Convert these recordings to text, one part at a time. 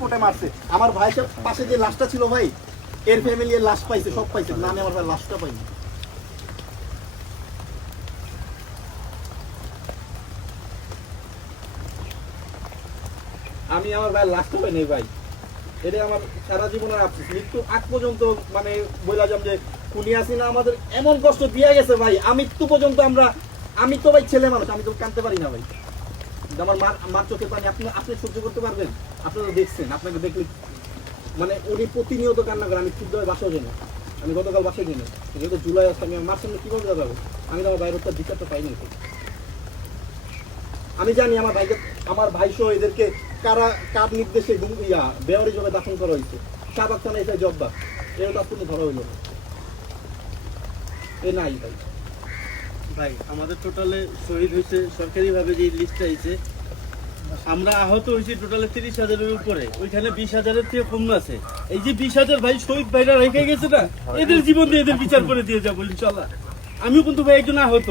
স্পটে মারছে। আমার ভাইয়ের পাশে যে লাশটা ছিল ভাই, এর ফ্যামিলি এর লাশ পাইছে, সব পাইছে, না আমি আমার ভাই লাশটা পাইনি। আমি আমার ভাইয়ের লাশটা পাইনি ভাই, এটা আমার সারা জীবনের আফসোস। মৃত্যু আগ পর্যন্ত মানে বললাম যে খুনি হাসিনা আমাদের এমন কষ্ট দিয়ে গেছে ভাই, মৃত্যু পর্যন্ত আমি তো ভাই ছেলে মানুষ, আমি তো কাঁদতে পারি না ভাই। আমার মার চোখে পানি আপনি সহ্য করতে পারবেন? আপনারা দেখছেন, আপনাকে দেখলে মানে উনি প্রতিনিয়ত কান্না করে। আমি ক্ষুদ্র বাসাও জেনে, আমি গতকাল বাসায় জেনে, যেহেতু জুলাই আসছে, আমি মার সামনে কিভাবে যাবো? আমি তো আমার বাইরের তার বিচারটা পাইনি। আমি জানি আমার ভাই সহ এদেরকে কার নির্দেশে বেওয়ারি জবে দাফন করা হয়েছে। শাহবাগ থানা এসে জব্বা, এর তার কোনো ধরা হইল না। এ নাই ভাই, ভাই আমাদের টোটালে শহীদ হয়েছে সরকারিভাবে যে লিস্টটা হয়েছে, আমরা আহত হয়েছি টোটালে 30,000-এর উপরে, ওইখানে 20,000-এর থেকে কম আছে। এই যে 20,000 ভাই শহীদ ভাইরা রেখে গেছে না, এদের জীবন দিয়ে এদের বিচার করে দিয়ে যাবো ইনশাল্লাহ। আমিও কিন্তু ভাই একজন আহত,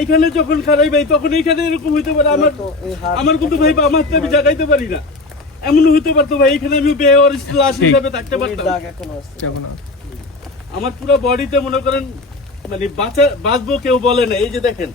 এইখানে যখন খারাই ভাই তখন এইখানে এরকম হইতে পারে। আমার কিন্তু ভাই আমার তো আমি জাগাইতে পারি না, এমন হইতে পারতো ভাই এখানে আমি বেওয়ারিশ লাশ হিসাবে থাকতে পারতাম। আমার পুরো বডিতে মনে করেন মানে বাঁচবো কেউ বলে না। এই যে দেখেন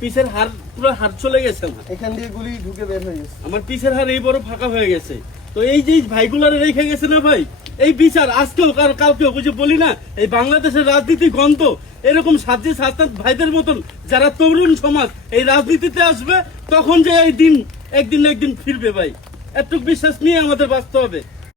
পিছের হাড়, পুরো হাড় চলে গেছে আমার, এখান দিয়ে গুলি ঢুকে বের হয়ে গেছে। আমার পিছের হাড় এই বড় ফাঁকা হয়ে গেছে। তো এই যে ভাইগুলারে রেখে গেছে না ভাই, এই বিচার আজকেও কালকেও বুঝে বলি না, এই বাংলাদেশের রাজনীতি গন্ত এরকম সাজ্জিদ হাসান ভাইদের মতন যারা তরুণ সমাজ এই রাজনীতিতে আসবে, তখন যে এই দিন একদিন ফিরবে ভাই, এতটুকু বিশ্বাস নিয়ে আমাদের বাঁচতে হবে।